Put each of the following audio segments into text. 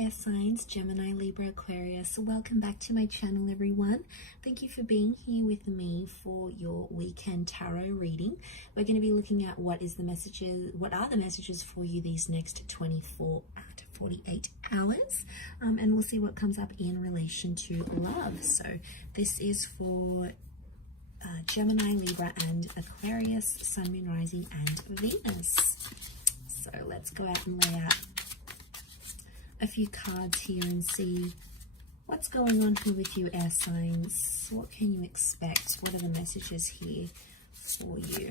air signs, Gemini, Libra, Aquarius. Welcome back to my channel, everyone. Thank you for being here with me for your weekend tarot reading. We're going to be looking at what are the messages for you these next 24 to 48 hours, and we'll see what comes up in relation to love. So this is for Gemini, Libra, and Aquarius, Sun, Moon, Rising, and Venus. So let's go out and lay out a few cards here and see what's going on here with you, air signs. What can you expect? What are the messages here for you?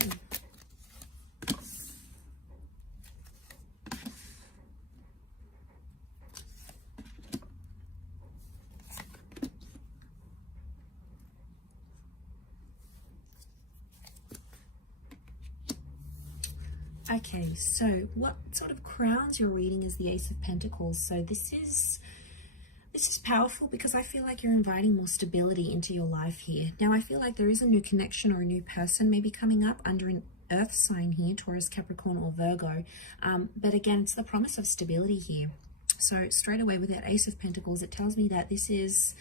Okay, so what sort of crowns your reading is the Ace of Pentacles. So this is powerful because I feel like you're inviting more stability into your life here. Now, I feel like there is a new connection or a new person maybe coming up under an earth sign here, Taurus, Capricorn, or Virgo. But again, it's the promise of stability here. So straight away with that Ace of Pentacles, it tells me that this is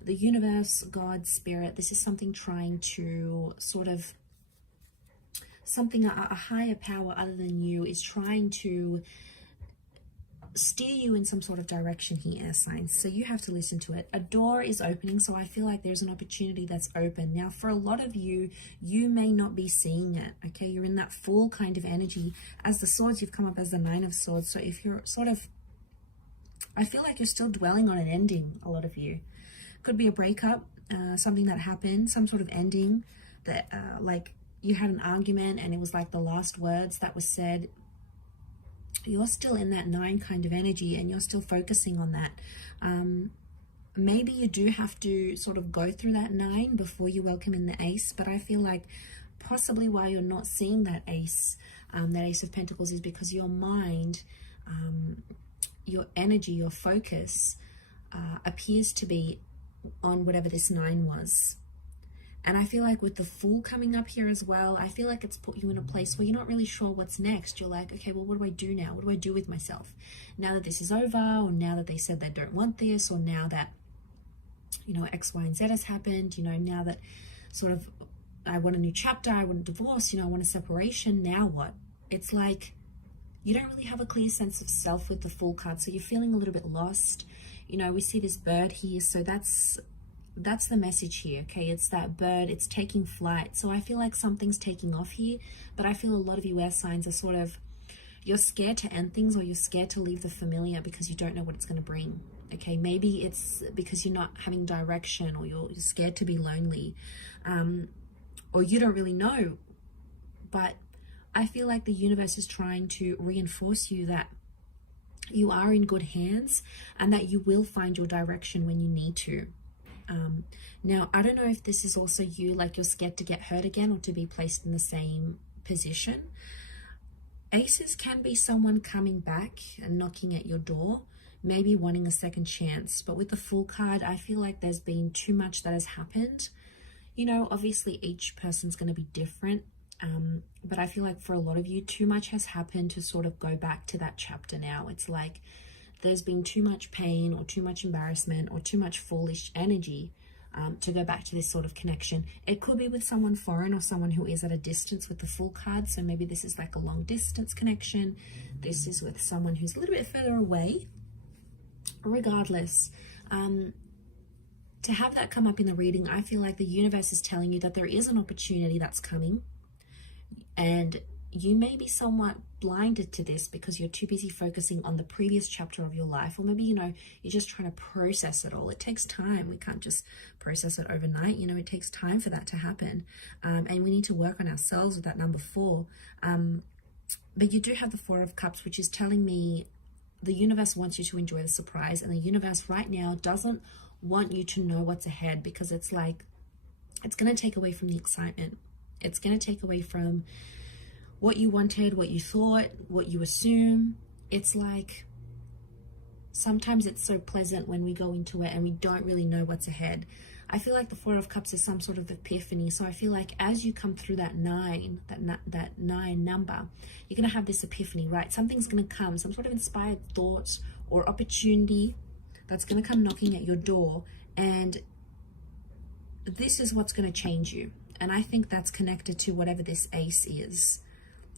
the universe, God, spirit. This is something trying to sort of a higher power other than you is trying to steer you in some sort of direction here, air signs. So you have to listen to it. A door is opening, so I feel like there's an opportunity that's open. Now, for a lot of you, you may not be seeing it, okay? You're in that full kind of energy. As the swords, you've come up as the Nine of Swords. So if you're sort of, I feel like you're still dwelling on an ending, a lot of you. Could be a breakup, something that happened, some sort of ending that, like, you had an argument and it was like the last words that was said. You're still in that 9 kind of energy and you're still focusing on that. Maybe you do have to sort of go through that 9 before you welcome in the Ace, but I feel like possibly why you're not seeing that Ace of Pentacles is because your mind, your energy, your focus appears to be on whatever this 9 was. And I feel like with the Fool coming up here as well, I feel like it's put you in a place where you're not really sure what's next. You're like, okay, well, what do I do now? What do I do with myself? Now that this is over, or now that they said they don't want this, or now that, you know, X, Y, and Z has happened, you know, now that sort of I want a new chapter, I want a divorce, you know, I want a separation, now what? It's like you don't really have a clear sense of self with the Fool card, so you're feeling a little bit lost. You know, we see this bird here, so that's the message here, okay? It's that bird, it's taking flight. So I feel like something's taking off here, but I feel a lot of you air signs are sort of, you're scared to end things, or you're scared to leave the familiar because you don't know what it's going to bring, okay? Maybe it's because you're not having direction, or you're scared to be lonely, or you don't really know. But I feel like the universe is trying to reinforce you that you are in good hands and that you will find your direction when you need to. Now, I don't know if this is also you, like you're scared to get hurt again or to be placed in the same position. Aces can be someone coming back and knocking at your door, maybe wanting a second chance. But with the Fool card, I feel like there's been too much that has happened. You know, obviously each person's going to be different. But I feel like for a lot of you, too much has happened to sort of go back to that chapter now. It's like there's been too much pain or too much embarrassment or too much foolish energy to go back to this sort of connection. It could be with someone foreign or someone who is at a distance with the Fool card. So maybe this is like a long distance connection. This is with someone who's a little bit further away. Regardless, to have that come up in the reading, I feel like the universe is telling you that there is an opportunity that's coming. And you may be somewhat blinded to this because you're too busy focusing on the previous chapter of your life, or maybe, you know, you're just trying to process it all. It takes time. We can't just process it overnight. You know, it takes time for that to happen. And we need to work on ourselves with that number 4. But you do have the 4 of Cups, which is telling me the universe wants you to enjoy the surprise, and the universe right now doesn't want you to know what's ahead, because it's like, it's going to take away from the excitement. It's going to take away from what you wanted, what you thought, what you assume. It's like sometimes it's so pleasant when we go into it and we don't really know what's ahead. I feel like the Four of Cups is some sort of epiphany. So I feel like as you come through that 9, that 9 number, you're going to have this epiphany, right? Something's going to come, some sort of inspired thought or opportunity that's going to come knocking at your door, and this is what's going to change you. And I think that's connected to whatever this ace is,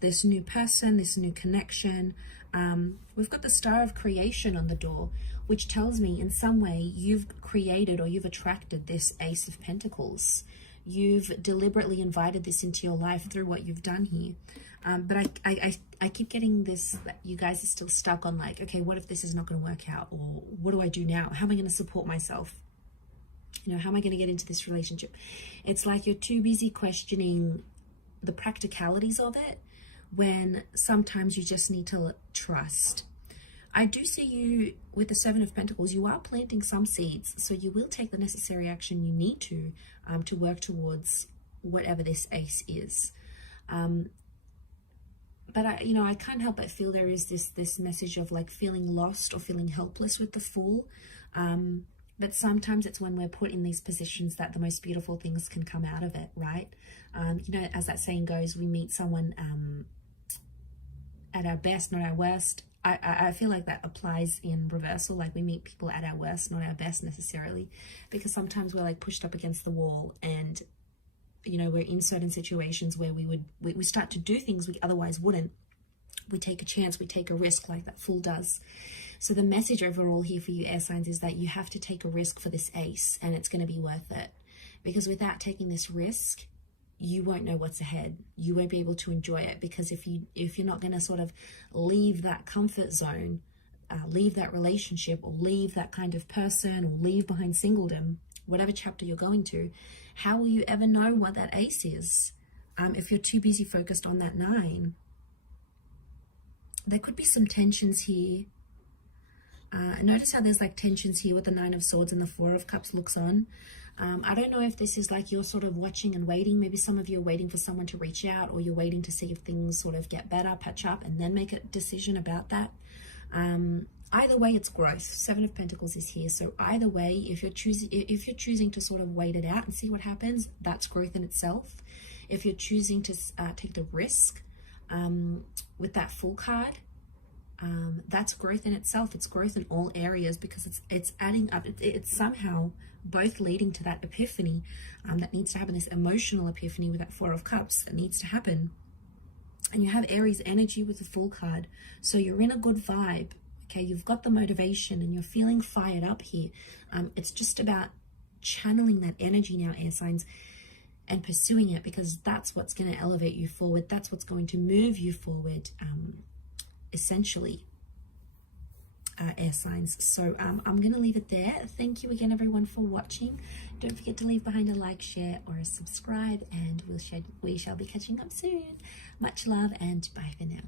this new person, this new connection. We've got the Star of Creation on the door, which tells me in some way you've created or you've attracted this Ace of Pentacles. You've deliberately invited this into your life through what you've done here. But I keep getting this, that you guys are still stuck on like, okay, what if this is not going to work out? Or what do I do now? How am I going to support myself? You know, how am I going to get into this relationship? It's like you're too busy questioning the practicalities of it, when sometimes you just need to trust. I do see you with the Seven of Pentacles. You are planting some seeds, so you will take the necessary action you need to work towards whatever this ace is. But I can't help but feel there is this message of like feeling lost or feeling helpless with the Fool. But sometimes it's when we're put in these positions that the most beautiful things can come out of it, right? As that saying goes, we meet someone at our best, not our worst. I feel like that applies in reversal, like we meet people at our worst, not our best necessarily, because sometimes we're like pushed up against the wall, and we're in certain situations where we start to do things we otherwise wouldn't. We take a chance, we take a risk like that Fool does. So the message overall here for you air signs is that you have to take a risk for this ace, and it's going to be worth it, because without taking this risk, you won't know what's ahead. You won't be able to enjoy it, because if you're not going to sort of leave that comfort zone, leave that relationship, or leave that kind of person, or leave behind singledom, whatever chapter you're going to, how will you ever know what that ace is if you're too busy focused on that 9? There could be some tensions here. Notice how there's like tensions here with the 9 of Swords and the 4 of Cups looks on. I don't know if this is like you're sort of watching and waiting. Maybe some of you are waiting for someone to reach out, or you're waiting to see if things sort of get better, patch up, and then make a decision about that. Either way, it's growth. 7 of Pentacles is here. So either way, if you're choosing to sort of wait it out and see what happens, that's growth in itself. If you're choosing to take the risk with that Fool card, that's growth in itself. It's growth in all areas, because it's adding up. It's somehow both leading to that epiphany that needs to happen, this emotional epiphany with that 4 of Cups that needs to happen. And you have Aries energy with the Fool card, so you're in a good vibe. Okay, you've got the motivation and you're feeling fired up here. It's just about channeling that energy now, air signs, and pursuing it, because that's what's going to elevate you forward. That's what's going to move you forward, essentially, air signs. So I'm going to leave it there. Thank you again, everyone, for watching. Don't forget to leave behind a like, share, or a subscribe, and we shall be catching up soon. Much love, and bye for now.